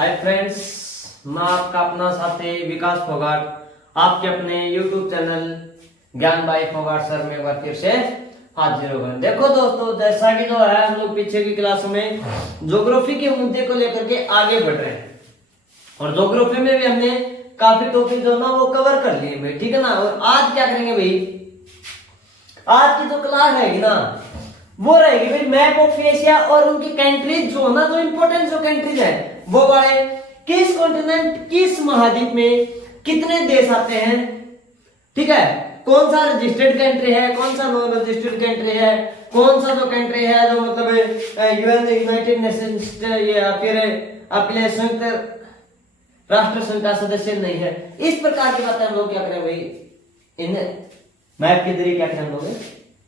Hi friends, मैं आपका अपना साथी विकास फोगाट आपके अपने YouTube चैनल ज्ञान भाई फोगाट सर में एक बार फिर से हाजिर हो गए। देखो दोस्तों, जैसा कि जो है हम लोग पीछे की क्लास में ज्योग्राफी के मुद्दे को लेकर के आगे बढ़ रहे हैं और ज्योग्राफी में भी हमने काफी टॉपिक जो ना वो कवर कर लिए भाई, ठीक है ना। और आज क्या करेंगे भाई, आज की जो क्लास रहेगी ना वो रहेगी भाई मैप ऑफ एशिया और उनकी कंट्रीज जो ना, जो इंपॉर्टेंट जो कंट्रीज है वो वाले, किस कॉन्टिनेंट किस महाद्वीप में कितने देश आते हैं, ठीक है। कौन सा रजिस्टर्ड कंट्री है, कौन सा नॉन रजिस्टर्ड कंट्री है, कौन सा जो कंट्री है जो मतलब यूएन यूनाइटेड नेशंस या फिर अपने संयुक्त राष्ट्र संघ का सदस्य नहीं है। इस प्रकार की बातें हम लोग क्या करें भाई, इन मैप के जरिए क्या करें हम लोग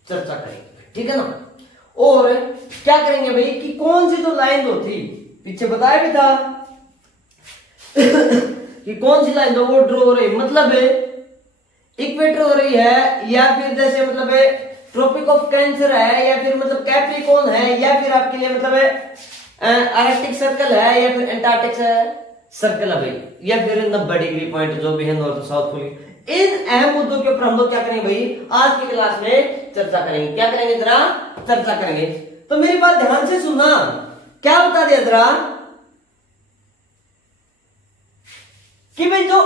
चर्चा करेंगे, ठीक है ना। और क्या करेंगे भाई कि कौन सी जो लाइन जो थी पीछे बताया भी था कि कौन सी लाइन जो वो ड्रॉ हो रही, मतलब इक्वेटर हो रही है या फिर जैसे मतलब ट्रॉपिक ऑफ कैंसर है या फिर मतलब कैप्रिकॉर्न है या फिर आपके लिए मतलब आर्कटिक सर्कल है या फिर एंटार्क्टिक सर्कल है भाई, या फिर 90 डिग्री पॉइंट जो भी है नॉर्थ साउथ पोल। इन अहम मुद्दों के ऊपर हम लोग क्या करेंगे भाई आज की क्लास में चर्चा करेंगे। क्या करेंगे जरा चर्चा करेंगे, तो मेरी बात ध्यान से सुनना। क्या बता दिया जरा कि भाई जो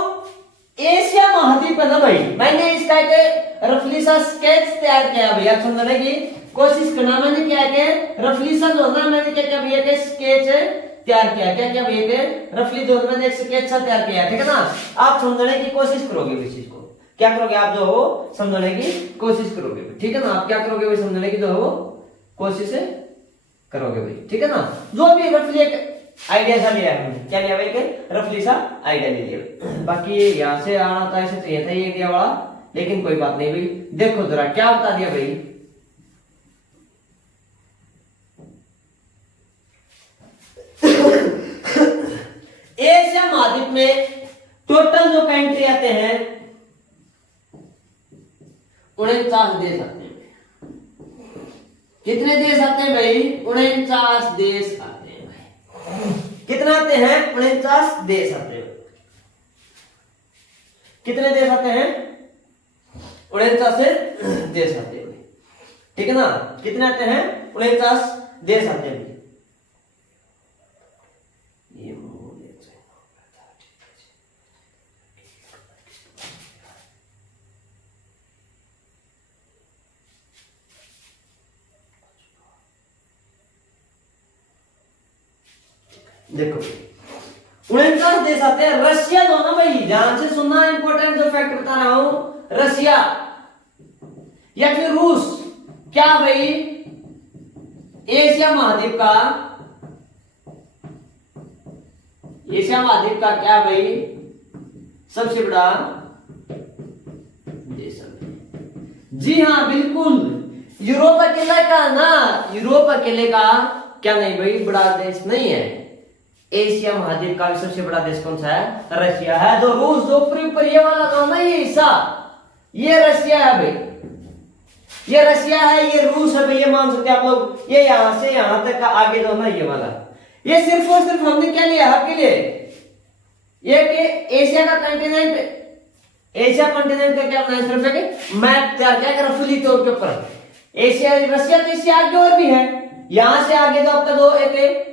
एशिया महाद्वीप है ना भाई, मैंने इसका एक रफली सा स्केच तैयार किया भैया, समझने की कोशिश करना। मैंने क्या किया रफली सा जो ना मैंने क्या किया भैया के स्केच तैयार किया, क्या क्या भैया के रफली जो मैंने एक स्केच सा तैयार किया, ठीक है ना। आप समझने की कोशिश करोगे इस चीज को, क्या करोगे आप जो हो समझने की कोशिश करोगे, ठीक है ना। आप क्या करोगे भाई, समझने की जो हो कोशिश करोगे भाई, ठीक है ना। जो भी रफली एक आइडिया सा लिया हमने, क्या लिया भाई के रफली सा आइडिया ले लिया। बाकी यहां से आना था, ऐसे चाहिए था ये दिया वाला, लेकिन कोई बात नहीं भाई। देखो जरा क्या बता दिया भाई, एशिया महाद्वीप में टोटल जो कंट्री आते हैं 49 देश आते हैं। कितने देश आते हैं भाई, 49 देश आते हैं भाई। कितने आते हैं, 49 देश आते हैं। कितने देश आते हैं, 49 देश आते हैं, ठीक है ना। कितने आते हैं, 49 देश आते हैं। देखो 49 देश आते हैं। रशिया जो ना भाई, ध्यान से सुनना, इंपॉर्टेंट जो फैक्ट बता रहा हूं, रशिया या फिर रूस, क्या भाई एशिया महाद्वीप का, एशिया महाद्वीप का क्या भाई सबसे बड़ा देश है। जी हाँ बिल्कुल, यूरोप अकेले का ना, यूरोप अकेले का क्या नहीं भाई बड़ा देश नहीं है। एशिया महाद्वीप का सबसे बड़ा देश कौन सा है, रशिया है। जो रूस जो ऊपर ये वाला काम है, ये हिस्सा ये रशिया है भाई, ये रशिया है, ये रूस है भाई, ये मान सकते हैं आप लोग। ये यहां से यहां तक का आगे जो ना ये वाला, ये सिर्फ और सिर्फ हमने क्या लिया आपके लिए, ये कि एशिया का कंटिनेंट, एशिया कॉन्टिनेंट का क्या बनाया, सिर्फ एक मैप तैयार किया रफली तौर के ऊपर। एशिया रशिया तो इससे आगे और भी है, यहां से आगे जो आपका जो एक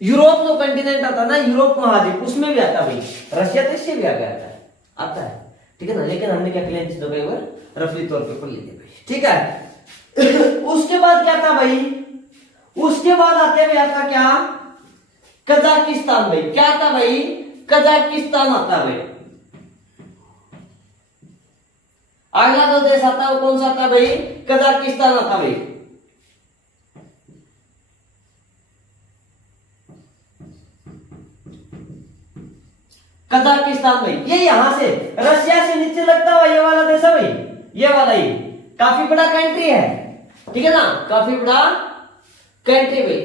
यूरोप जो कंटिनेंट आता है ना, यूरोप महाद्वीप, उसमें भी आता है भाई रशिया, तो इससे भी आगे आता है, ठीक है ना। लेकिन हमने क्या किया चीजों के रफली तौर पे ले लिया भाई, ठीक है। उसके बाद क्या था भाई, उसके बाद आते हुए आता क्या, कजाकिस्तान भाई। क्या आता भाई, कजाकिस्तान आता है भाई। अगला जो देश आता है वो कौन सा आता है भाई, कजाकिस्तान आता है भाई। कजाकिस्तान भाई, ये यहां से रशिया से नीचे लगता हुआ ये वाला देश है भाई, ये वाला ही काफी बड़ा कंट्री है, ठीक है ना, काफी बड़ा कंट्री भाई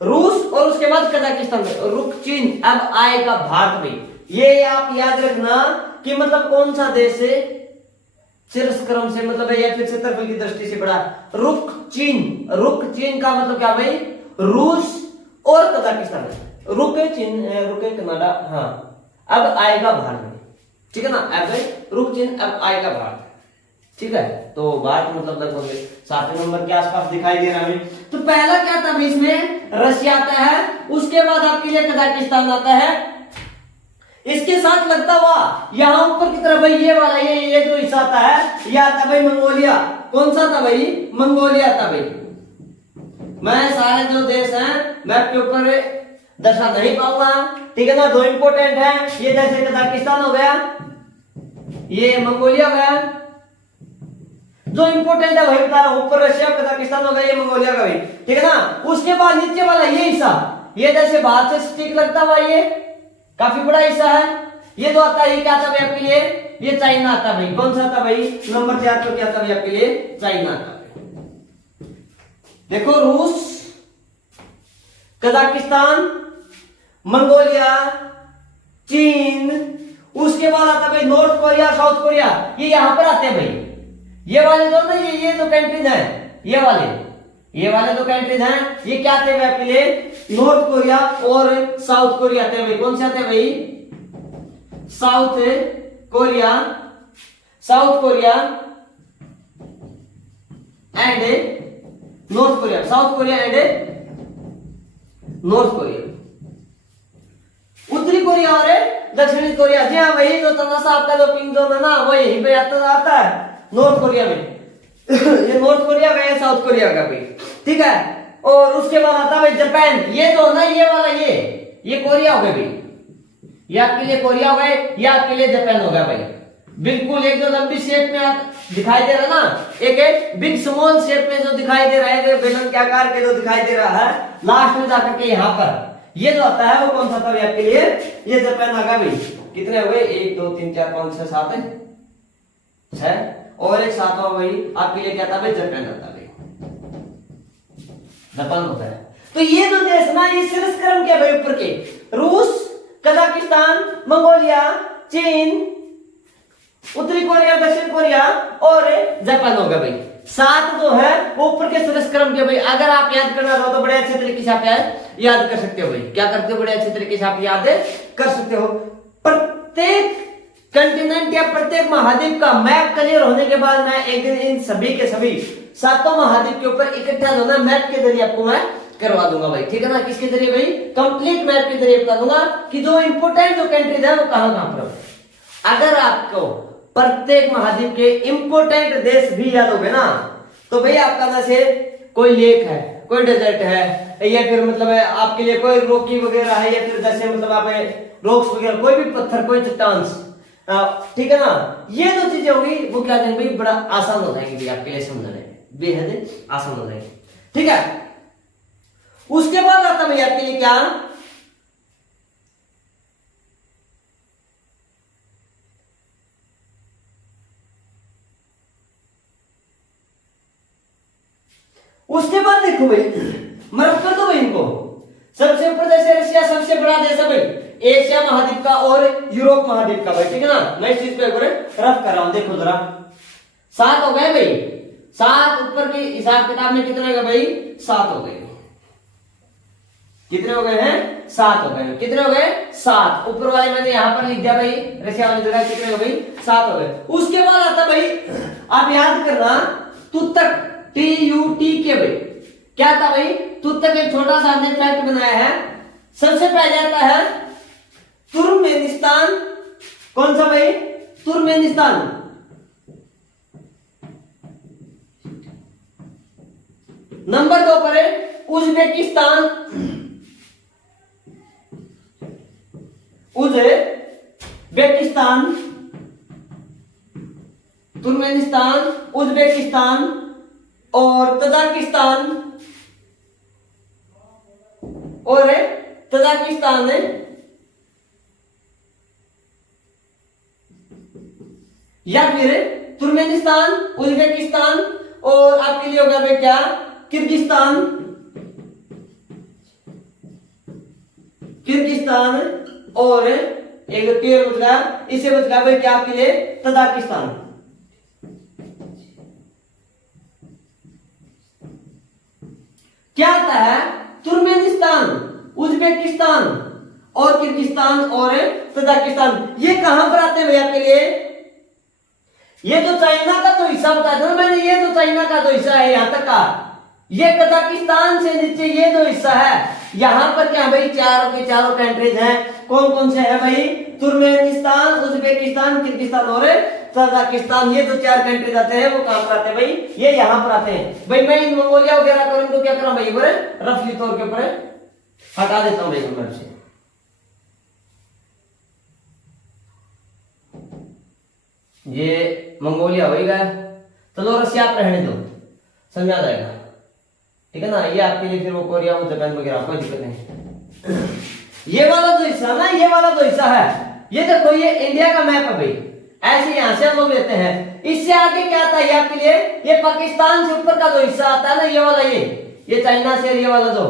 रूस। और उसके बाद कजाकिस्तान भाई, रुक चीन, अब आएगा भारत भाई। ये आप याद रखना कि मतलब कौन सा देश है चिरस्क्रम से मतलब है या फिर क्षेत्रफल की दृष्टि से बड़ा, रुक चीन। रुक चीन का मतलब क्या भाई, रूस और कजाकिस्तान। रुके चिन्ह रुके कनाडा, हाँ अब आएगा भारत में, ठीक है ना। अब रुक चिन्ह अब आएगा भारत, ठीक है। तो भारत मतलब लगभग 7वें नंबर के आसपास दिखाई दे रहा है। तो पहला क्या था इसमें, रशिया आता है, उसके बाद आपके लिए कजाकिस्तान आता है, इसके साथ लगता हुआ यहां ऊपर की तरफ भाई ये वाला ये जो हिस्सा आता है ये आता भाई मंगोलिया। कौन सा था भाई, मंगोलिया था भाई। मैं सारे जो देश हैं मैप के ऊपर दर्शा नहीं पाऊंगा, ठीक है ना। दो इंपोर्टेंट है, ये जैसे कजाकिस्तान हो गया, ये मंगोलिया हो गया। जो इंपोर्टेंट है वही बता रहा हूं, ऊपर रशिया कजाकिस्तान हो गया, ये मंगोलिया का भाई, ठीक है ना। उसके बाद नीचे वाला ये हिस्सा, ये जैसे बाहर से स्टिक लगता हुआ ये काफी बड़ा हिस्सा है, ये जो आता है ये क्या आता है आपके लिए, ये चाइना आता है भाई। कौन सा था भाई, नंबर 4 पर क्या आता है आपके लिए, चाइना आता है। देखो रूस, कजाकिस्तान, मंगोलिया, चीन, उसके बाद आता है भाई नॉर्थ कोरिया, साउथ कोरिया, ये यहां पर आते हैं भाई। ये वाले जो ना ये जो कंट्रीज हैं, ये वाले जो कंट्रीज हैं ये क्या आते हैं आपके लिए, नॉर्थ कोरिया और साउथ कोरिया आते हैं भाई। कौन से आते हैं भाई, south Korea and north Korea, south Korea and north Korea. उत्तरी कोरिया और दक्षिणी कोरिया, जी हाँ भाई, जो तमाशा आपका जो पिंक जोन है ना वो यहीं पे आता है नॉर्थ कोरिया में। ये नॉर्थ कोरिया का, साउथ कोरिया का भाई, ठीक है। और उसके बाद आता है भाई जापान, ये जो ना ये वाला ये कोरिया हो गया भाई, ये आपके लिए कोरिया हो गए, ये आपके लिए जापान हो गया भाई। बिल्कुल एक जो लंबी शेप में दिखाई दे रहा ना, एक बिग स्मॉल शेप में जो दिखाई दे रहा है, बेलन के आकार के जो दिखाई दे रहा है, लास्ट में जाकर के यहाँ पर ये जो आता है वो कौन सा था भाई आपके लिए, ये जापान आ गया भाई। कितने हो गए, 1 2 3 4 5 6 7 6 और एक 7वां भाई आपके लिए क्या था भाई, जापान आता भाई, जापान होता है। तो ये जो देश ना ये शीर्ष क्रम के भाई ऊपर के, रूस, कजाकिस्तान, मंगोलिया, चीन, उत्तरी कोरिया, दक्षिण कोरिया और जापान होगा भाई। 7 जो है वो ऊपर के शीर्ष क्रम के भाई। अगर आप याद करना चाहो तो बड़े अच्छे तरीके से आप याद कर सकते हो भाई। क्या करते हो, बड़े अच्छे तरीके से आप याद कर सकते हो। प्रत्येक कंटिनेंट या प्रत्येक महाद्वीप का मैप क्लियर होने के बाद मैं एक दिन इन सभी के सभी 7 महाद्वीप के ऊपर इकट्ठा जो ना मैप के जरिए आपको मैं करवा दूंगा भाई, ठीक है ना। किसके जरिए भाई, कंप्लीट मैप के जरिए बता दूंगा कि जो इंपोर्टेंट जो कंट्रीज है वो कहां पर। अगर आपको प्रत्येक महाद्वीप के इंपोर्टेंट देश भी याद हो गए ना, तो भाई आपका जैसे कोई लेक है, कोई डेजर्ट है, या फिर मतलब है आपके लिए कोई रॉकी वगैरह है, या फिर जैसे मतलब आप रॉक्स वगैरह, कोई भी पत्थर, कोई चट्टान, ठीक है ना, ये जो चीजें होगी वो क्या करेंगे भाई, बड़ा आसान हो जाएंगे भाई आपके लिए समझने, बेहद आसान हो जाएंगे, ठीक है। उसके बाद आता भाई आपके लिए क्या, उसके बाद देखो भाई मर्फ कर दो भाई इनको। सबसे ऊपर जैसे रशिया सबसे बड़ा देश है भाई एशिया महाद्वीप का और यूरोप महाद्वीप का भाई, ठीक है ना। मैं इस चीज को रफ कर रहा हूं, देखो जरा 7 हो गए भाई, 7 ऊपर के हिसाब किताब में कितने हो गए भाई, 7 हो गए। कितने हो गए हैं, 7 हो गए। कितने हो गए, 7। ऊपर वाले मैंने यहां पर लिख दिया भाई, रशिया वाली जगह कितने हो गई, 7 हो गए। उसके बाद आता भाई, आप याद करना तुतक, TUTK भाई, क्या था भाई, तुतक एक छोटा सा हमने फैक्ट बनाया है। सबसे पहले आता है तुर्कमेनिस्तान, कौन सा भाई, तुर्कमेनिस्तान। नंबर 2 पर है उज्बेकिस्तान, उज्बेकिस्तान, तुर्कमेनिस्तान, उज्बेकिस्तान और तजाकिस्तान, और तजाकिस्तान है, या फिर तुर्कमेनिस्तान, उज्बेकिस्तान और आपके लिए होगा भाई क्या, किर्गिस्तान, किर्गिस्तान और एक पेड़ बच गया, इसे बच गया भाई क्या आपके लिए, तजाकिस्तान। क्या आता है, तुर्कमेनिस्तान, उज्बेकिस्तान उज्बेकिस्तान और किर्गिस्तान और तजाकिस्तान, ये कहां पर आते हैं भैया आपके लिए? ये जो चाइना का जो हिस्सा बताया था ना मैंने, ये जो चाइना का जो हिस्सा है यहां तक का, ये कजाकिस्तान से नीचे ये जो हिस्सा है, यहां पर क्या भाई चारों के चारों कंट्रीज हैं। कौन कौन से है भाई? तुर्कमेनिस्तान, उज्बेकिस्तान, किर्गिस्तान और तजाकिस्तान। ये जो चार कंट्रीज आते हैं वो कहां पर आते हैं भाई? ये यहां पर आते हैं भाई। मैं इन मंगोलिया वगैरह को इनको क्या कर रहा हूं भाई, रफली तौर के ऊपर हटा देता हूं भाई मैप से। ये मंगोलिया हो गया, चलो रसिया आप रहने दो, समझा जाएगा, ठीक है ना। ये आपके लिए फिर वो कोरिया वो जापान वगैरह कोई दिक्कत नहीं। ये वाला जो हिस्सा ना, ये वाला जो हिस्सा है, ये देखो ये इंडिया का मैप है भाई, ऐसे यहां से हम लोग लेते हैं। इससे आगे क्या आता है ये आपके लिए? ये पाकिस्तान से ऊपर का जो हिस्सा आता है ना, ये वाला, ये चाइना से ये वाला जो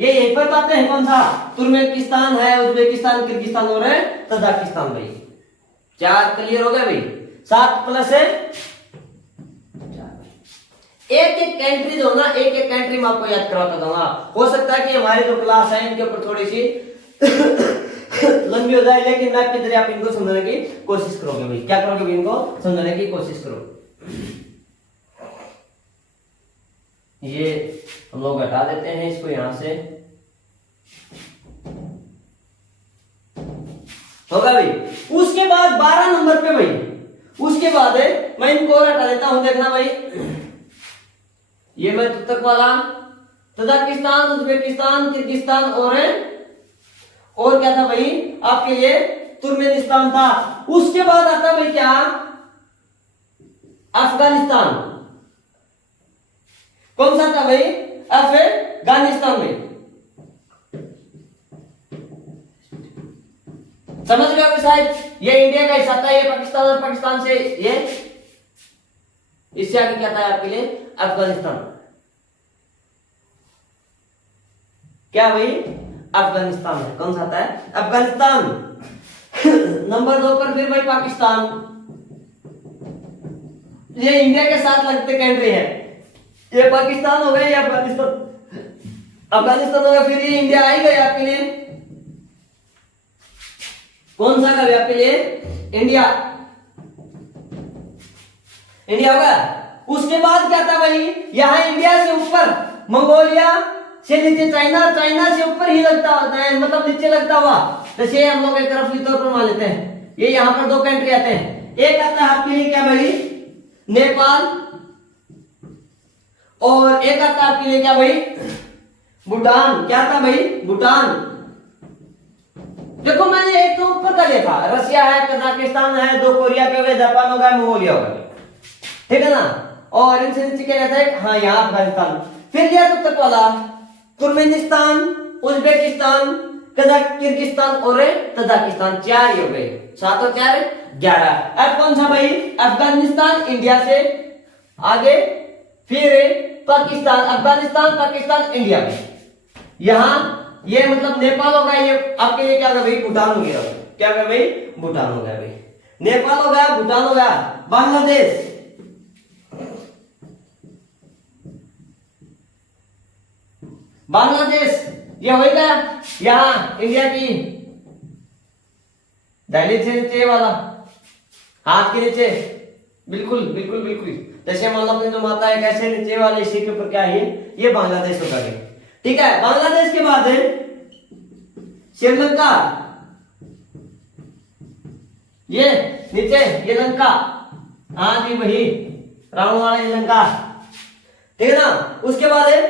ये यहीं पर पाते हैं। कौन सा? तुर्कमेनिस्तान है, उज्बेकिस्तान, किर्गिस्तान और तजाकिस्तान भाई। चार क्लियर हो गए भाई? 7 प्लस है 4। एक एक कंट्री जो ना, एक एक कंट्री में आपको याद करवाता जाऊंगा। हो सकता है कि हमारी जो क्लास है इनके ऊपर थोड़ी सी लंबी हो जाए, लेकिन मैं आपके जरिए आप इनको समझने की कोशिश करोगे भाई। क्या करोगे भाई? इनको समझने की कोशिश करो। ये हम लोग हटा देते हैं इसको यहां से, होगा भाई। उसके बाद 12 नंबर पे भाई, उसके बाद है मैं इनको और हटा देता हूं, देखना भाई। ये मैं तब तक वाला तजाकिस्तान, उज्बेकिस्तान, किर्गिस्तान और क्या था भाई आपके लिए? तुर्कमेनिस्तान था। उसके बाद आता भाई क्या? अफगानिस्तान। कौन सा था भाई? अफगानिस्तान में। समझ गए शायद? ये इंडिया का हिस्सा था, ये पाकिस्तान और पाकिस्तान से ये इससे आगे क्या था आपके लिए? अफगानिस्तान। क्या भाई? अफगानिस्तान है। कौन सा आता है? अफगानिस्तान। नंबर 2 पर फिर भाई पाकिस्तान। ये इंडिया के साथ लगते कंट्री है। ये पाकिस्तान हो गया, ये अफगानिस्तान हो गया, फिर ये इंडिया आई गई आपके लिए। कौन सा का आपके लिए? इंडिया। इंडिया होगा। उसके बाद क्या था भाई? यहां इंडिया से ऊपर मंगोलिया, से नीचे चाइना, चाइना से ऊपर ही लगता होता है, मतलब नीचे लगता हुआ। जैसे हम लोग एक तरफ तौर पर मान लेते हैं, ये यहां पर 2 कंट्री आते हैं। एक आता है आपके लिए क्या भाई? नेपाल, और एक आता है आपके लिए क्या भाई? भूटान। क्या था भाई? भूटान। देखो मैंने एक तो ऊपर का देखा, रसिया है, कजाकिस्तान है, 2 कोरिया के हो गए, जापान हो गया, मंगोलिया हो गया, ठीक है ना। और इनसे नीचे क्या रहता है? हाँ यहाँ अफगानिस्तान। फिर लिया तब तक वाला तुर्कमेनिस्तान, उज्बेकिस्तान, किर्गिस्तान और तजाकिस्तान। 4 ही हो गए। 7 और 4 11। अब कौन सा भाई? अफगानिस्तान इंडिया से आगे, फिर पाकिस्तान, अफगानिस्तान, पाकिस्तान, इंडिया में। यहां ये मतलब नेपाल हो गया, ये आपके लिए क्या होगा भाई? भूटान हो गया। क्या होगा भाई? भूटान हो गया भाई। नेपाल हो गया, भूटान हो गया, बांग्लादेश, बांग्लादेश ये हो गया। यहां इंडिया की दिल्ली से नीचे वाला, हाथ के नीचे, बिल्कुल बिल्कुल बिल्कुल, जैसे मान लो अपने जो माता है कैसे नीचे वाले, इसी के ऊपर क्या है? ये बांग्लादेश होगा। ठीक है। बांग्लादेश के बाद है श्रीलंका, ये नीचे ये लंका, हाँ जी वही रावण वाला ये लंका, ठीक है ना। उसके बाद है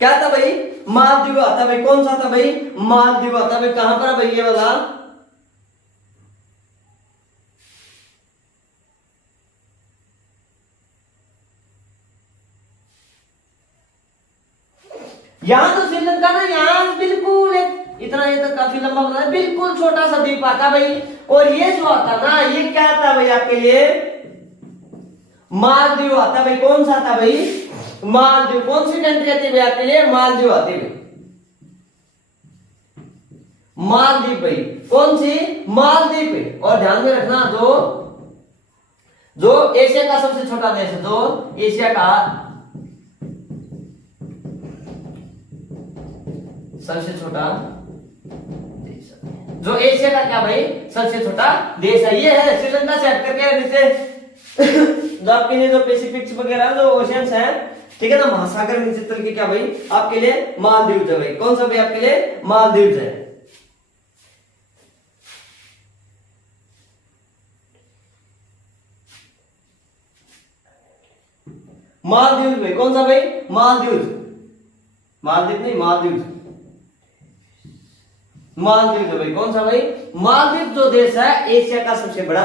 क्या था भाई? मालदीव आता भाई। कौन सा था भाई? मालदीव आता भाई। कहां पर भाई? ये वाला यहां तो श्रीलंका ना, यहां बिल्कुल इतना, ये तो काफी लंबा बना है, बिल्कुल छोटा सा द्वीप आता भाई। और ये जो आता ना, ये क्या आता भाई आपके लिए? मालदीव आता भाई। कौन सा आता भाई? मालदीव। कौन सी कंट्री आती है भाई आपके लिए? मालदीव आती है। मालदीव भाई। कौन सी? मालदीव। और ध्यान में रखना, जो एशिया का सबसे छोटा देश है, जो एशिया का सबसे छोटा देश, जो एशिया का क्या भाई सबसे छोटा देश है, ये है श्रीलंका से हट करके नीचे जो आपके लिए जो पैसिफिक वगैरह जो ओशियंस है, ठीक है ना, महासागर नीचे तल के क्या भाई आपके लिए मालदीव है भाई। कौन सा भाई आपके लिए मालदीव है। मालदीव भाई कौन सा भाई मालदीव, मालदीव नहीं मालदीव, मालदीव है भाई। कौन सा भाई मालदीव जो देश है एशिया का सबसे बड़ा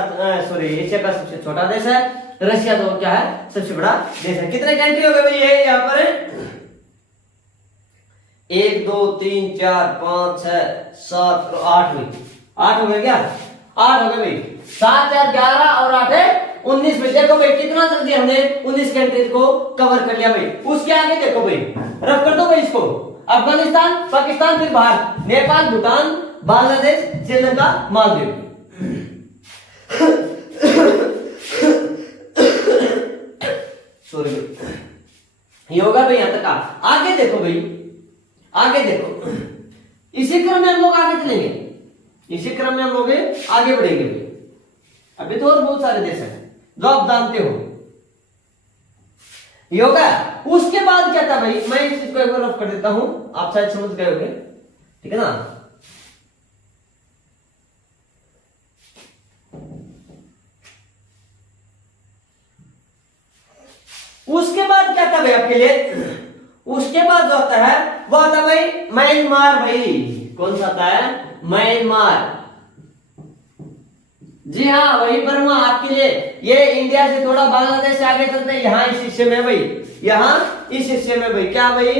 सॉरी एशिया का सबसे छोटा देश है। रशिया तो क्या है सबसे बड़ा देश है। कितने कंट्री हो गए भाई ये यहाँ पर 1 2 3 4 5 6 7 8 हुई, 8 हो गए क्या, 8 हो गए भाई। 7 4 11 और 8 है 19 में। देखो भाई कितना जल्दी हमने 19 कंट्रीज को कवर कर लिया भाई। उसके आगे देखो भाई, रफ कर दो भाई इसको, अफगानिस्तान पाकिस्तान फिर बाहर नेपाल भूटान बांग्लादेश श्रीलंका मालदीव। सॉरी ये होगा भाई यहां तक का। आगे देखो भाई, आगे देखो, इसी क्रम में हम लोग आगे चलेंगे, इसी क्रम में हम लोग आगे बढ़ेंगे भाई। अभी तो और बहुत सारे देश हैं जो आप जानते हो, योगा। उसके बाद क्या था भाई, मैं इस चीज को एक बार रफ कर देता हूं, आप शायद समझ गए होंगे, ठीक है ना। उसके बाद क्या था भाई आपके लिए, उसके बाद जो आता है वो आता भाई म्यांमार भाई। कौन सा आता है म्यांमार, जी हाँ वही बर्मा आपके लिए। ये इंडिया से थोड़ा बांग्लादेश से आगे चलते हैं, यहाँ इस हिस्से में भाई, यहाँ इस हिस्से में भाई क्या भाई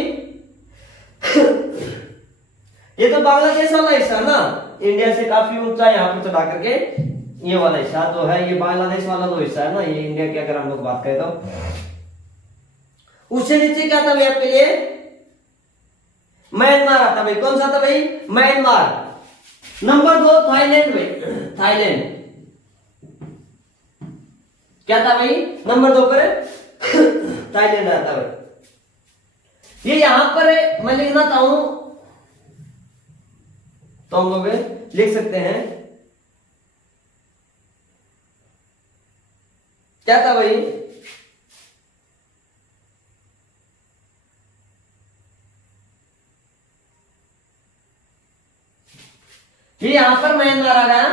ये तो बांग्लादेश वाला हिस्सा ना, इंडिया से काफी ऊंचा यहाँ पर चढ़ा करके ये वाला हिस्सा जो है, ये बांग्लादेश वाला जो हिस्सा है ना, ये इंडिया की अगर हम लोग बात करें तो उससे नीचे क्या था भाई आपके लिए म्यांमार आता भाई। कौन सा था भाई म्यांमार। नंबर 2 थाईलैंड भाई, थाईलैंड क्या था भाई नंबर 2 पर थाईलैंड आता भाई। ये यहां पर मैं लिखना चाहूं तो हम लोग लिख सकते हैं, क्या था भाई ये यहां पर म्यांमार आ गया,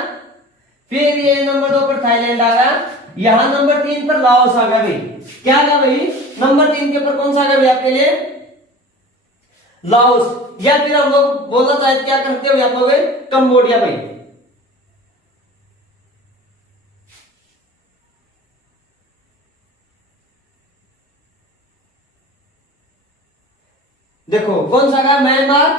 फिर ये नंबर 2 पर थाईलैंड आ गया, यहां नंबर 3 पर लाओस आ गया भाई। क्या आ गया भाई नंबर 3 के ऊपर कौन सा आ गया भाई आपके लिए लाओस, या फिर हम लोग बोलना चाहते क्या करते हो आप लोग कंबोडिया भाई। देखो कौन सा गया म्यांमार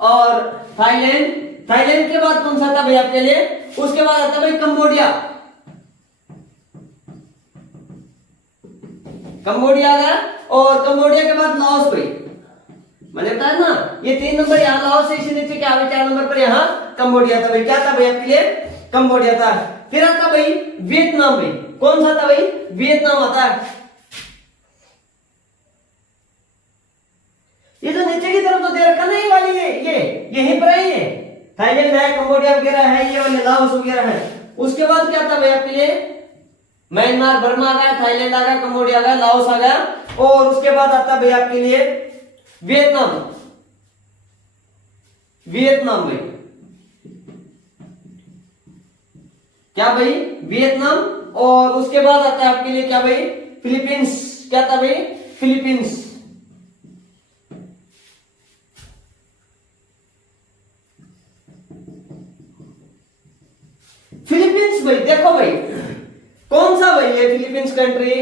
और थाईलैंड, थाईलैंड के बाद कौन सा था भाई आपके लिए, उसके बाद आता भाई कंबोडिया, कंबोडिया आ गया, और कंबोडिया के बाद लाओस भाई। मैंने बताया ना ये 3 नंबर यहाँ लाओस से, इसी नीचे क्या 4 नंबर पर यहाँ कंबोडिया था भाई। क्या था भाई आपके लिए कंबोडिया था। फिर आता भाई वियतनाम भाई। कौन सा था भाई वियतनाम आता है। ये जो नीचे की तरफ तो दे रखा ना ये वाली, ये यहीं पर है, ये थाईलैंड है कंबोडिया वगैरह है, ये वाले लाओस वगैरह है। उसके बाद क्या था भाई आपके लिए म्यांमार बर्मा आ गया, थाईलैंड आ गया, कंबोडिया आ गया, लाओस आ गया, और उसके बाद आता भाई आपके लिए वियतनाम, वियतनाम भाई। क्या भाई वियतनाम, और उसके बाद आता है आपके लिए क्या भाई फिलीपींस। क्या था भाई फिलीपींस। फिलीपींस भाई देखो भाई कौन सा भाई ये फिलीपींस कंट्री,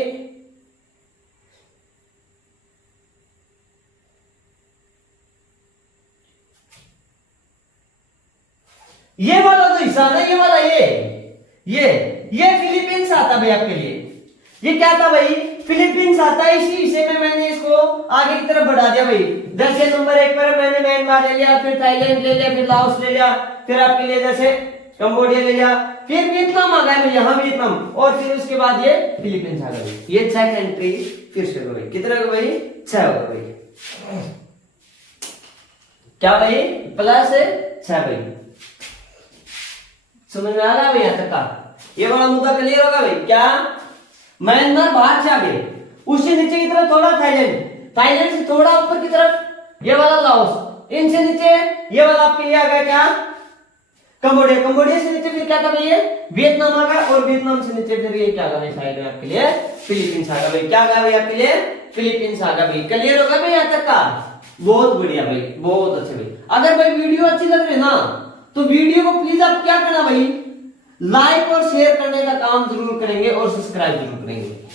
ये वाला जो हिस्सा ना, ये वाला ये फिलीपींस आता भाई आपके लिए। ये क्या था भाई फिलीपींस आता है, इसी हिस्से में मैंने इसको आगे की तरफ बढ़ा दिया भाई। जैसे नंबर 1 पर मैंने म्यांमार ले लिया, फिर थाईलैंड ले लिया, फिर लाओस ले लिया, फिर आपके लिए जैसे कंबोडिया ले लिया, फिर वियतनाम आ गया भाई, यहाँ वियतनाम, और फिर उसके बाद ये फिलीपींस आ गया भाई। ये 6 कंट्री फिर से हो गई। कितने हो भाई 6 हो गए भाई। क्या भाई +6 भाई। समझ में आ रहा है भाई यहाँ तक का? ये वाला मुद्दा क्लियर होगा भाई। क्या म्यांमार बाहर से आगे, उससे नीचे की तरफ थोड़ा थाईलैंड, थाईलैंड से थोड़ा ऊपर की तरफ ये वाला लाओस, इनसे नीचे ये वाला आपके लिए आ गया क्या कंबोडिया, कंबोडिया से नीचे फिर क्या था भाई ये वियतनाम आ गया, और वियतनाम से नीचे फिर ये क्या आ गया साइड में आपके लिए फिलीपींस आ गया भाई। क्या आ गया भाई आपके लिए फिलीपींस आ गया भाई। क्लियर होगा भाई यहाँ तक का? बहुत बढ़िया भाई, बहुत अच्छे भाई। अगर भाई वीडियो अच्छी लग रही है ना तो वीडियो को प्लीज आप क्या करना भाई, लाइक और शेयर करने का काम जरूर करेंगे और सब्सक्राइब जरूर करेंगे।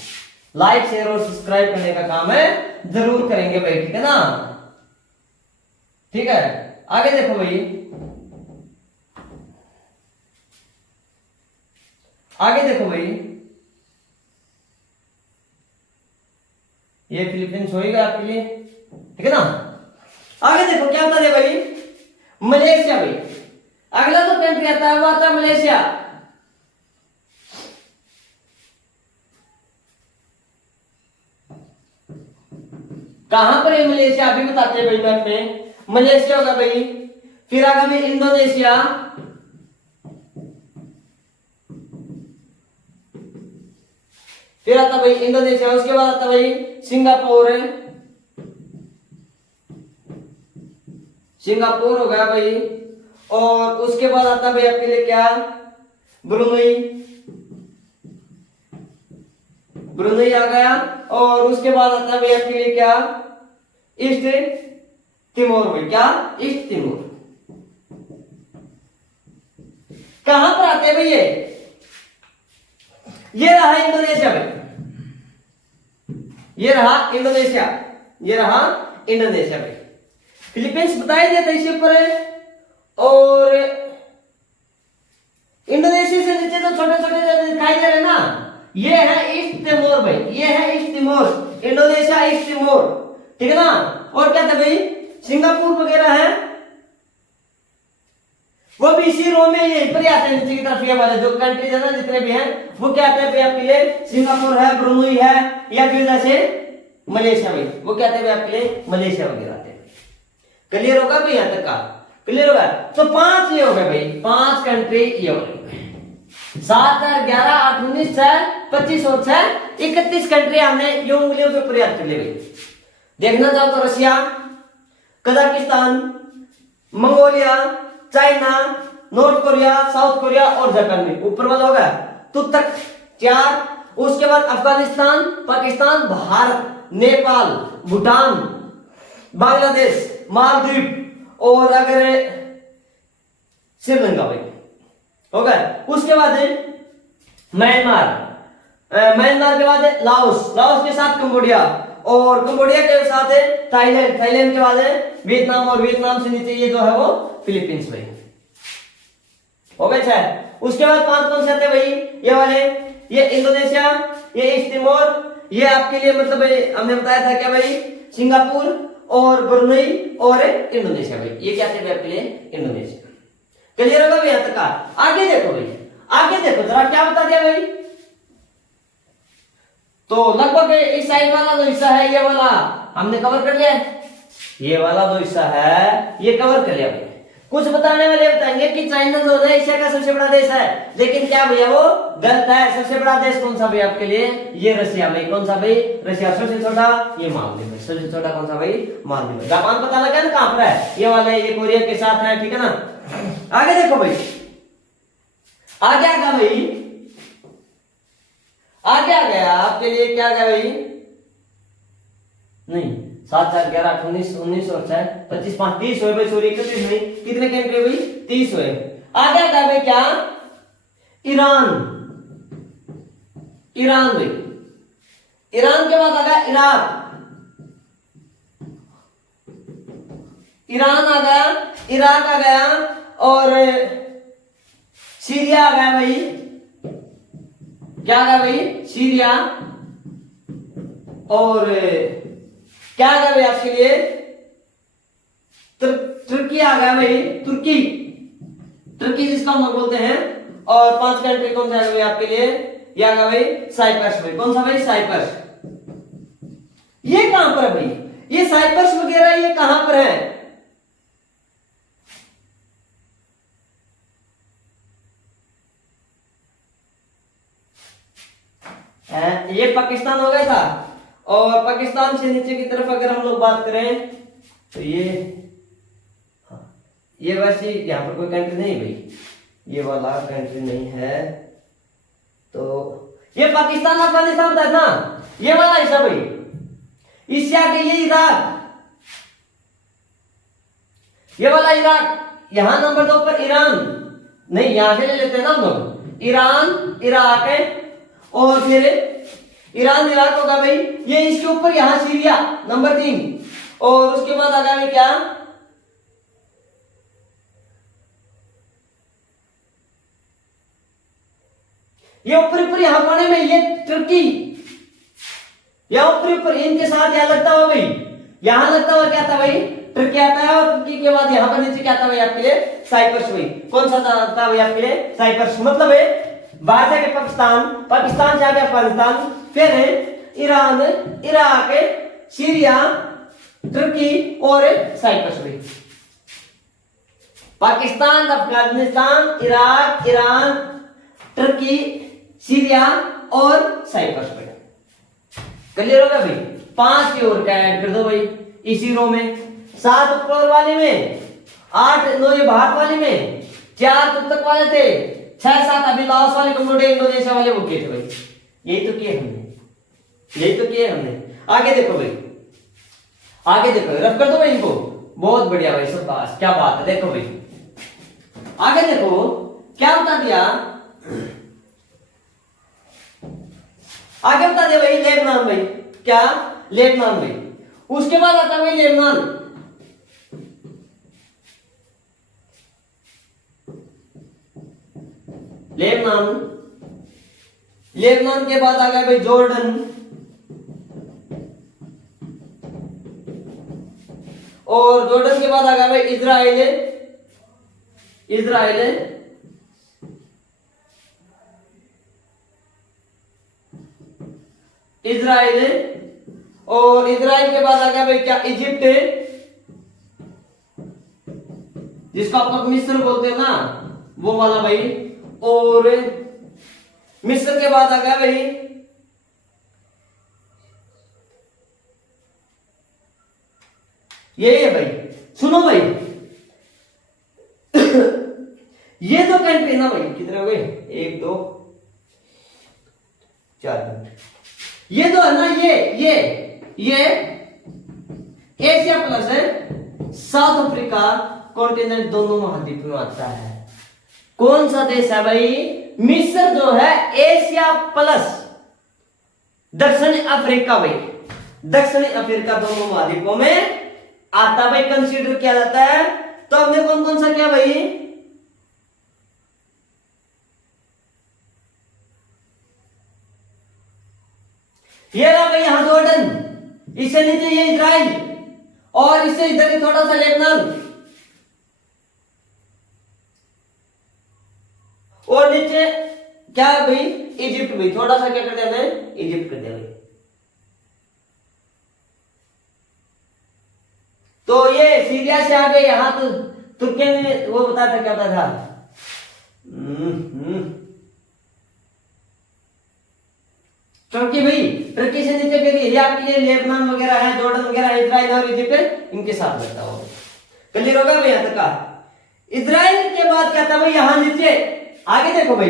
लाइक शेयर और सब्सक्राइब करने का काम है जरूर करेंगे भाई, ठीक है ना? ठीक है, आगे देखो भाई, आगे देखो भाई, ये फिलीपींस होएगा आपके लिए, ठीक है ना? आगे देखो क्या बता दे भाई, मलेशिया भाई। अगला जो कंट्री आता है वो आता है मलेशिया। कहां पर है मलेशिया अभी बताते हैं भाई मैप में। मलेशिया होगा भाई, फिर आगा भाई इंडोनेशिया, फिर आता भाई इंडोनेशिया, उसके बाद आता भाई सिंगापुर है, सिंगापुर हो गया भाई, और उसके बाद आता भाई आपके लिए क्या ब्रुनई, ब्रुनई आ गया, और उसके बाद आता है भाई आपके लिए क्या ईस्ट तिमोर भाई। क्या ईस्ट तिमोर। कहां पर आते हैं भाई ये रहा इंडोनेशिया भाई, ये रहा इंडोनेशिया, ये रहा इंडोनेशिया भाई। फिलीपींस बताए देते इसी ऊपर है, और इंडोनेशिया से नीचे तो छोटे छोटे दिखाई दे रहे ना, ये है ईस्ट तिमोर भाई, ये है east Timor, Indonesia east Timor, ठीक है ना? और क्या था भाई सिंगापुर वगैरह है, वो भी इसी रो में यहीं पर आते हैं नीचे की तरफ। ये वाले जो कंट्रीज है ना जितने भी हैं वो क्या आते हैं आपके लिए सिंगापुर है, ब्रुनई है, या फिर जैसे मलेशिया भाई, वो क्या आते हैं आपके लिए मलेशिया वगैरह आते हैं। क्लियर होगा भाई यहाँ तक का? क्लियर होगा? तो 5 ये हो गए भाई, 5 कंट्री ये हो गए। 7 4 11 8 19 6 25 और 6 31 कंट्री हमने ये उंगलियों के ऊपर याद कर ली भाई। देखना चाहो तो Russia, Kazakhstan, Mongolia, China, north Korea, south Korea और जापान में ऊपर वाला होगा तो तक 4। उसके बाद अफगानिस्तान, पाकिस्तान, भारत, नेपाल, भूटान, बांग्लादेश, मालदीव और अगर श्रीलंका भाई हो गया। उसके बाद है म्यांमार, म्यांमार के बाद है लाओस, लाओस के साथ कंबोडिया, और कंबोडिया के साथ है थाईलैंड, थाईलैंड के बाद है वियतनाम, और वियतनाम से नीचे ये जो है वो फिलीपींस भाई हो गए 6। उसके बाद 5 कौन से आते हैं भाई ये वाले, ये इंडोनेशिया, ये ईस्ट तिमोर, ये आपके लिए मतलब हमने बताया था क्या भाई सिंगापुर और ब्रुनई और इंडोनेशिया भाई, ये क्या थे भाई आपके लिए इंडोनेशिया। क्लियर होगा भाई यहाँ तक का? आगे देखो भाई, आगे देखो जरा क्या बता दिया भाई। तो लगभग इस साइड वाला जो हिस्सा है ये वाला हमने कवर कर लिया है, ये वाला जो हिस्सा है ये कवर कर लिया भाई। कुछ बताने वाले बताएंगे कि चाइना जो है एशिया का सबसे बड़ा देश है, लेकिन क्या भैया वो गलत है। सबसे बड़ा देश कौन सा भाई आपके लिए, ये रशिया भाई। कौन सा भाई रशिया। सबसे छोटा ये मालदीव भाई, सबसे छोटा कौन सा भाई मालदीव भाई। जापान पता लगा ना कहां पर है, ये वाला ये कोरिया के साथ है, ठीक है ना। आगे देखो भाई, आगे आ गया भाई, आगे आ गया आपके लिए क्या आ गया भाई, नहीं 7 4 11 8 19 19 और 6 25 5 30 हुए भाई, सॉरी 31 नहीं, कितने कंट्री भाई 30 हुए। आगे आ गया भाई क्या ईरान, ईरान भाई। ईरान के बाद आ गया इराक, ईरान आ गया, इराक आ गया, और सीरिया आ गया भाई। क्या आ गया भाई सीरिया, और क्या आ गया भाई आपके लिए तुर्की आ गया भाई, तुर्की, तुर्की जिसका हम लोग बोलते हैं। और 5 कंट्री कौन सा है भाई आपके लिए, ये आ गया भाई साइप्रस भाई। कौन सा भाई साइप्रस। ये कहां पर है भाई, ये साइप्रस वगैरह ये कहां पर है, ये पाकिस्तान हो गया था। और पाकिस्तान से नीचे की तरफ अगर हम लोग बात करें तो ये वैसे यहाँ पर कोई कंट्री नहीं भाई, ये वाला कंट्री नहीं है। तो ये पाकिस्तान अफगानिस्तान बताया ना, ये वाला हिस्सा भाई। इससे आगे ये इराक, ये वाला इराक। यहां नंबर 2 पर ईरान, नहीं यहां से ले लेते हैं ना हम लोग, ईरान इराक है। और फिर ईरान इराक होगा भाई, ये इसके ऊपर यहां सीरिया नंबर 3। और उसके बाद आ गया क्या, ये ऊपर यहां कोने में ये तुर्की, यहां ऊपर इनके साथ यहां लगता हुआ भाई, यहां लगता हुआ क्या था भाई, तुर्की आता है। और तुर्की के बाद यहां पर नीचे क्या आता भाई आपके लिए, साइप्रस भाई। कौन सा था भाई आपके लिए, साइप्रस। मतलब है बाहर से पाकिस्तान, पाकिस्तान से आगे अफगानिस्तान, फिर है ईरान, इराक, सीरिया, तुर्की और साइप्रस भाई। पाकिस्तान, अफगानिस्तान, इराक, ईरान, तुर्की, सीरिया और साइप्रस भाई। क्लियर होगा भाई। 5 की ओर का ऐड कर दो भाई इसी रो में, 7 ऊपर वाले में, 8 9 ये बाहर वाले में, 4 तब तक वाले थे, 6 7 अभी लाओस वाले कम्बोडिया इंडोनेशिया वाले वो किए थे भाई। यही तो किए हमने, यही तो किए हमने। आगे देखो भाई, आगे देखो, रफ कर दो भाई इनको। बहुत बढ़िया भाई, सब बात, क्या बात है। देखो भाई आगे देखो क्या बता दिया, आगे बता दिया भाई लेबनान भाई। क्या, लेबनान भाई। उसके बाद आता है भाई लेबनान, लेबनान, लेबनान के बाद आ गया भाई जॉर्डन, और जॉर्डन के बाद आ गया भाई इजराइल, इजराइल, इजराइल, और इजराइल के बाद आ गया भाई क्या, इजिप्ट, जिसको आप लोग मिस्र बोलते हैं ना, वो वाला भाई। और मिस्र के बाद आ गया भाई यही है भाई। सुनो भाई ये जो कंट्री ना भाई, कितने हो गए, 1 2 4 मिनट। ये जो है ना, ये एशिया प्लस है साउथ अफ्रीका कॉन्टिनेंट, दोनों महाद्वीप में आता है। कौन सा देश है भाई, मिस्र जो है एशिया प्लस दक्षिणी अफ्रीका भाई, दक्षिणी अफ्रीका दोनों महाद्वीपों में आता भाई, कंसीडर किया जाता है। तो हमने कौन कौन सा किया भाई, ये रहा भाई यहां जॉर्डन, इससे नीचे ये इजराइल, और इससे इधर ही थोड़ा सा लेबनान, और नीचे क्या है भाई, इजिप्ट भाई। थोड़ा सा क्या कर दिया मैं, इजिप्ट कर दिया भाई। तो ये सीरिया से आगे यहां तो तुर्की ने वो बताया था, क्या बताया था, तुर्की भाई। तुर्की से नीचे फिर ये आपके लिए लेबनान वगैरह है, जॉर्डन वगैरह, इजराइल और इजिप्ट, इनके साथ लगता होगा। क्लियर होगा भाई यहां तक का। इजराइल के बाद क्या था भाई, यहां नीचे आगे देखो भाई,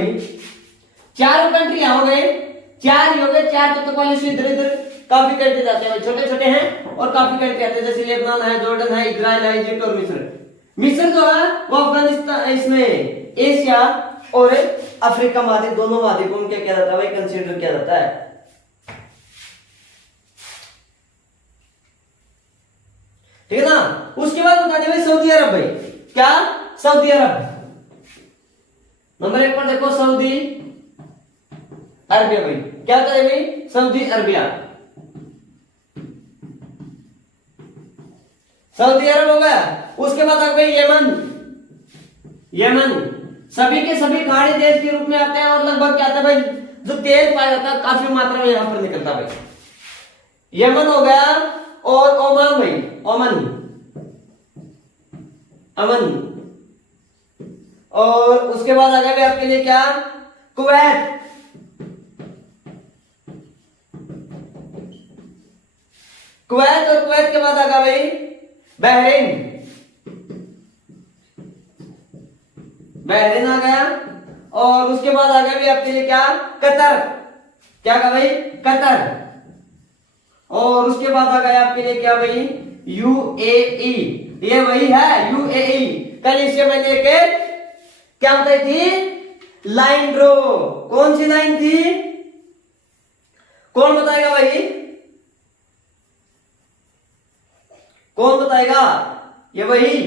4 कंट्री यहां हो गए, 4 ही हो गए, 4 तो वाले से इधर इधर काफी कंट्री जाते हैं भाई, छोटे छोटे हैं और काफी कंट्री आते हैं, जैसे लेबनान है, जॉर्डन है, इजराइल है, इजिप्ट और मिस्र। मिस्र जो है वो अफगानिस्तान, इसमें एशिया और अफ्रीका महाद्वीप, दोनों महाद्वीपों में क्या किया जाता है भाई, कंसीडर किया जाता है। ठीक है ना। उसके बाद बता दें भाई सऊदी अरब भाई। क्या, सऊदी अरब नंबर 1 पर देखो, सऊदी अरबिया भाई। क्या होता है भाई, सऊदी अरबिया, सऊदी अरब हो गया। उसके बाद आ गई यमन, यमन सभी के सभी खाड़ी देश के रूप में आते हैं, और लगभग क्या आता है भाई, जो तेल पाया जाता है काफी मात्रा में यहां पर निकलता है भाई। यमन हो गया, और ओमान भाई, ओमान, अमन, और उसके बाद आ गया आपके लिए क्या, कुवैत, कुवैत, और कुवैत के बाद आ गया भाई बहरीन, बहरीन आ गया। और उसके बाद आ गया भी आपके लिए क्या, कतर, क्या का भाई, कतर। और उसके बाद आ गया आपके लिए क्या भाई, यूएई, ये वही है यूएई। कल इससे मैंने एक क्या बताई थी, लाइन ड्रो। कौन सी लाइन थी, कौन बताएगा भाई, कौन बताएगा, ये वही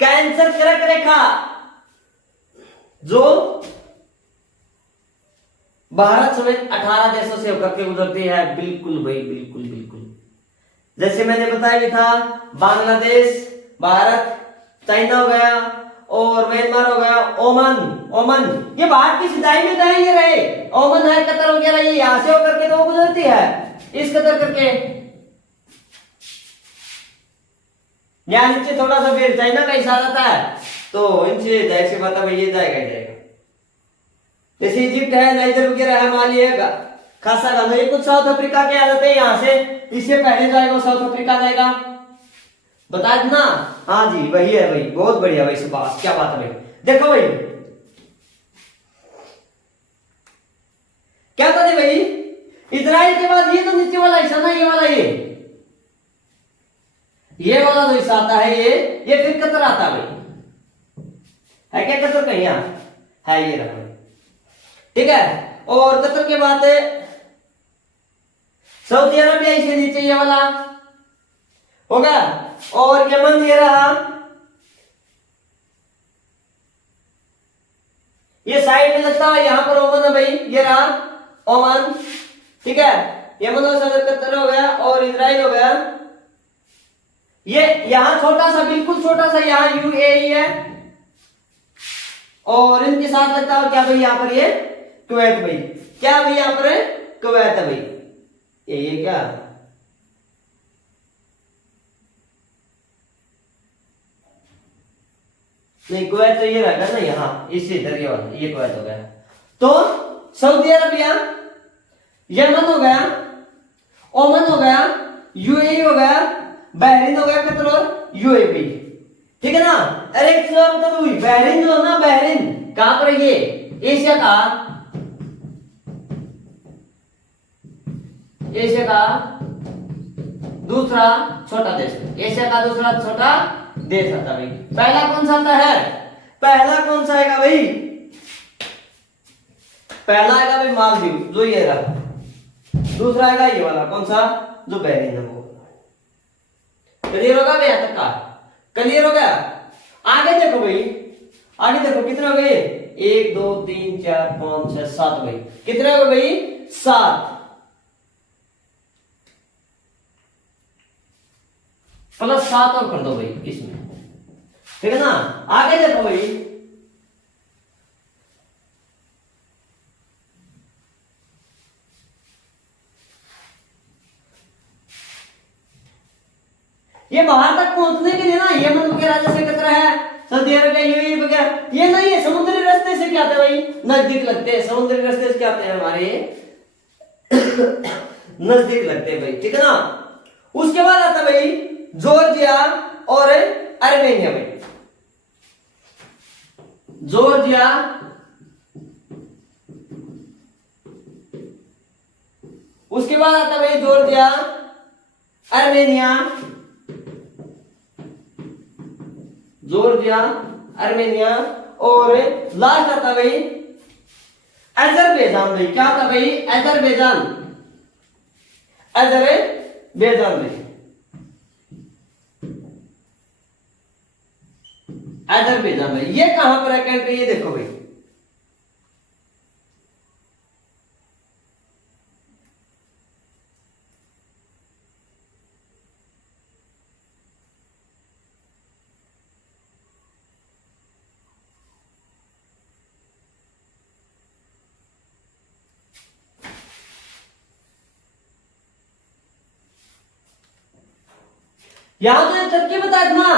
कैंसर कर्क रेखा जो भारत समेत 18 देशों से होकर के गुजरती है। बिल्कुल भाई, बिल्कुल बिल्कुल। जैसे मैंने बताया भी था, बांग्लादेश, भारत, चाइना हो गया, और म्यांमार हो गया, ओमान, ओमान ये भारत की सिंचाई में कहीं ये रहे, ओमान है, कतर वगैरह, ये यहां से होकर के तो वो गुजरती है इस कतर करके। यहाँ नीचे थोड़ा सा फिर चाइना का इशारा था, तो इनसे जाहिर सी बात है भाई, ये जाएगा ही जाएगा। जैसे इजिप्ट है, नाइजर वगैरह है, माली है, खासा गाना, ये कुछ साउथ अफ्रीका के आ जाते हैं यहाँ से। इससे पहले जाएगा साउथ अफ्रीका जाएगा, बता देना। हाँ जी वही है भाई, बहुत बढ़िया भाई, सुभाष क्या बात है भाई। देखो भाई क्या था भाई, इजराइल के बाद ये तो नीचे वाला हिस्सा ना, ये वाला, ये वाला जो हिस्सा आता है, ये फिर कतर आता है भाई, है क्या कतर कहीं है, ये रहा, ठीक है। और कतर के बाद सऊदी अरबिया इसके नीचे ये वाला होगा, और यमन ये रहा, ये साइड में लगता है, यहां पर ओमान है भाई, ये रहा ओमान, ठीक है। यमन और सदर कतर हो गया, और इजराइल हो गया, ये यहां छोटा सा, बिल्कुल छोटा सा, यहां यूएई है, और इनके साथ लगता है क्या भाई, यहां पर ये कुवैत भाई, क्या भाई यहां पर कुवैत है भाई, ये क्या, नहीं कुवैत तो ये रहेगा ना यहाँ, इससे इधर ये कुवैत हो गया। तो सऊदी अरबिया, यमन हो गया, ओमान हो गया, यूएई हो गया, बहरीन हो गया, कतर और यूएई, ठीक है ना। अरे मतलब बहरीन जो है ना, बहरीन कहां पर, ये एशिया का, एशिया का दूसरा छोटा देश, एशिया का दूसरा छोटा देश आता भाई। पहला कौन सा आता है, पहला कौन सा आएगा भाई, पहला आएगा भाई मालदीव, जो ये रहा। दूसरा आएगा ये वाला, कौन सा, जो बहरीन है वो। क्लियर होगा भाई, यहां तक का क्लियर हो गया। आगे देखो भाई, आगे देखो कितने हो गए, 1 2 3 4 5 6 7 भाई, कितने हो गए भाई, 7 प्लस 7 और कर दो भाई इसमें, ठीक है ना। आगे देखो भाई, ये बाहर तक पहुंचने के लिए ना, यमन वगैरह जैसे कतरा है, सऊदी अरबिया, यूएई वगैरह, ये नहीं है समुद्री रास्ते से क्या आते हैं भाई, नजदीक लगते हैं, समुद्री रास्ते से क्या आते हैं हमारे नजदीक लगते हैं भाई, ठीक है ना। उसके बाद आता है भाई जॉर्जिया और आर्मेनिया भाई, जॉर्जिया, उसके बाद आता है भाई जॉर्जिया, आर्मेनिया, जॉर्जिया, आर्मेनिया, और लास्ट आता है भाई अजरबैजान भाई। क्या था भाई, अजरबैजान, अजरबैजान भाई, अजरबैजान भाई। ये कहां पर है कंट्री, ये देखो भाई, यहां जो तुर्की बताया था ना,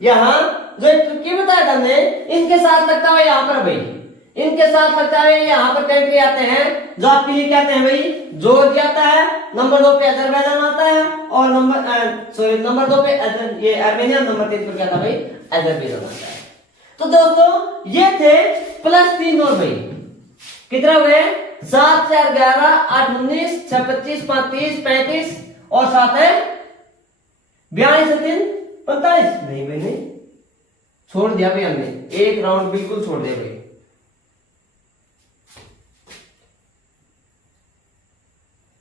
यहां जो तुर्की बताया था हमने, इनके साथ लगता है यहां पर भाई, इनके साथ लगता है यहाँ पर कंट्री आते हैं जो आपके लिए कहते हैं भाई जॉर्जिया आता है, नंबर 2 पे अजरबैजान आता है, और नंबर 2 पे ये आर्मेनिया, नंबर 3 पर क्या था भाई अजरबैजान आता है। तो दोस्तों ये थे +3 और भाई कितना हुए 7 4 11 8 19 6 25 5 30 35 और 7 है 42 3 45। नहीं भाई नहीं, छोड़ दिया भाई हमने, एक राउंड बिल्कुल छोड़ दिया भाई।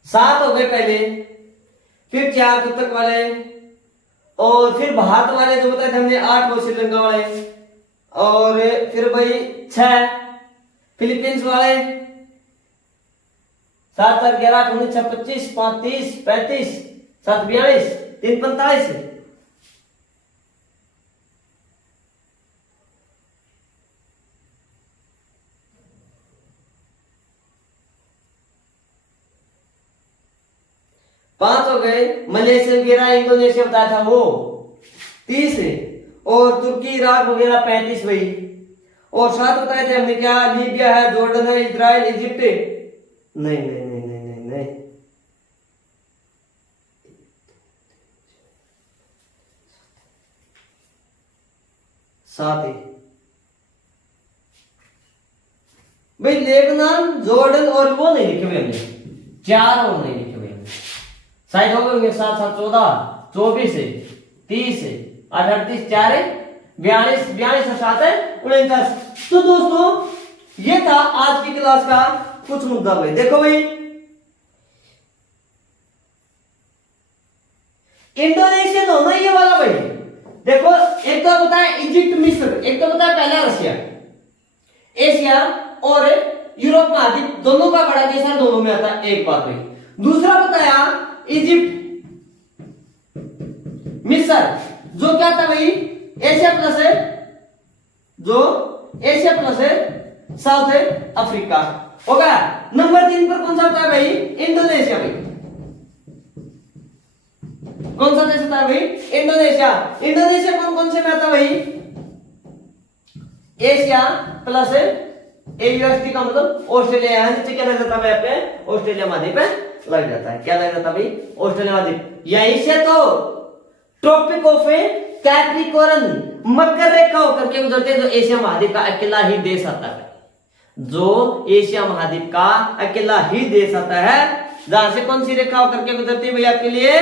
7 हो गए पहले, फिर 4 तक वाले, और फिर भारत वाले जो बताए थे हमने 8 वो श्रीलंका वाले, और फिर भाई 6 फिलीपींस वाले, 7 4 11 8 19 6 25 5 30 35 7 42 3 45। पांच हो गए, मलेशिया वगैरह इंडोनेशिया बताया था वो 30, और तुर्की इराक वगैरह 35 भाई, और 7 बताए थे हमने क्या लीबिया है, जॉर्डन है, इजराइल, इजिप्ट। नहीं नहीं नहीं नहीं नहीं नहीं, 7 है भाई। लेबनान, जॉर्डन और वो नहीं लिखे हुए हमने, 4 और नहीं लिखे हुए हमने, शायद हो गए 7 7 14 24 है 30 है 8 38 4 है 42 42 और 7 है 49। तो दोस्तों ये था आज की क्लास का कुछ मुद्दा भाई। देखो भाई इंडोनेशियन होना ये वाला भाई, देखो एक तो बताया इजिप्ट मिस्र, एक तो बताया पहला रशिया, एशिया और यूरोप महाद्वीप दोनों का बड़ा देश है, दोनों में आता है, एक बात भाई। दूसरा बताया इजिप्ट मिस्र, जो क्या था भाई एशिया प्लस है, जो एशिया प्लस है साउथ अफ्रीका हो गया। नंबर 3 पर कौन सा होता है भाई इंडोनेशिया भाई, कौन सा देश होता है भाई इंडोनेशिया। इंडोनेशिया कौन कौन से में आता है भाई एशिया प्लस एयूएसटी का मतलब ऑस्ट्रेलिया, यहां नीचे क्या लग जाता है पे ऑस्ट्रेलिया महाद्वीप लग जाता है, क्या लग जाता है भाई ऑस्ट्रेलिया महाद्वीप। यहीं से तो ट्रॉपिक ऑफ कैप्रिकॉर्न मकर रेखा होकर के गुजरते जो एशिया महाद्वीप का अकेला ही देश आता है, जो एशिया महाद्वीप का अकेला ही देश आता है, जहां से कौन सी रेखा होकर के गुजरती है भाई आपके लिए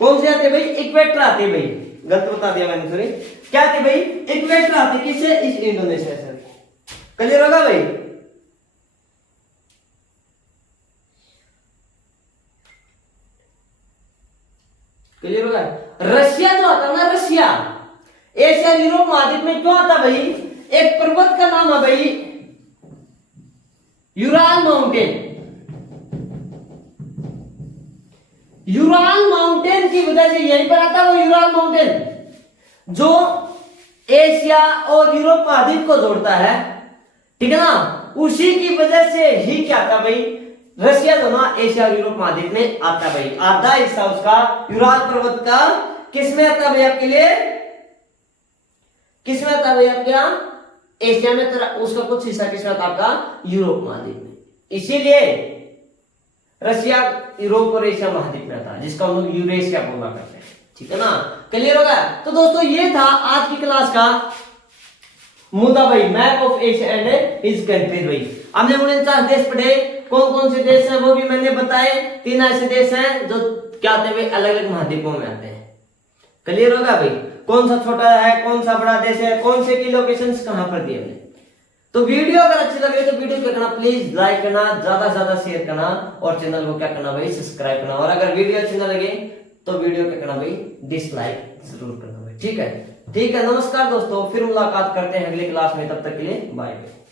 कौन से आते भाई इक्वेटर आते भाई, गलत बता दिया मैंने सॉरी, क्या आते भाई इक्वेटर आते, किससे इस इंडोनेशिया से। क्लियर होगा भाई। क्लियर होगा। रशिया जो आता है ना, रशिया एशिया यूरोप महाद्वीप में क्यों आता भाई, एक पर्वत का नाम है भाई यूराल माउंटेन। यूराल माउंटेन की वजह से यहीं पर आता है वो यूराल माउंटेन, जो एशिया और यूरोप महाद्वीप को जोड़ता है, ठीक है ना। उसी की वजह से ही क्या आता भाई रशिया जो ना एशिया और यूरोप महाद्वीप में आता भाई। आधा हिस्सा उसका यूराल पर्वत का किसमें आता भाई आपके लिए, किसमें आता भाई आपके यहाँ एशिया में, तो उसका कुछ हिस्सा किसमें आता आपका यूरोप महाद्वीप में। इसीलिए रशिया यूरोप और एशिया महाद्वीप में आता है, जिसका हम लोग यूरेशिया बोला करते हैं, ठीक है ना। क्लियर होगा। तो दोस्तों ये था आज की क्लास का मुद्दा भाई, map of Asia and his countries भाई। हमने 49 देश पढ़े, कौन कौन से देश हैं वो भी मैंने बताए। 3 ऐसे देश हैं जो क्या आते हैं अलग अलग महाद्वीपों में आते हैं। क्लियर होगा भाई, कौन सा छोटा है कौन सा बड़ा देश है, कौन से की लोकेशंस कहां पर दिए हमने। तो वीडियो अगर अच्छी लगे तो वीडियो क्या करना, प्लीज लाइक करना, ज्यादा से ज्यादा शेयर करना, और चैनल को क्या करना भाई सब्सक्राइब करना, और अगर वीडियो अच्छी ना लगे तो वीडियो क्या करना भाई डिसलाइक जरूर करना भाई, ठीक है। ठीक है, नमस्कार दोस्तों, फिर मुलाकात करते हैं अगली क्लास में, तब तक के लिए बाय बाय।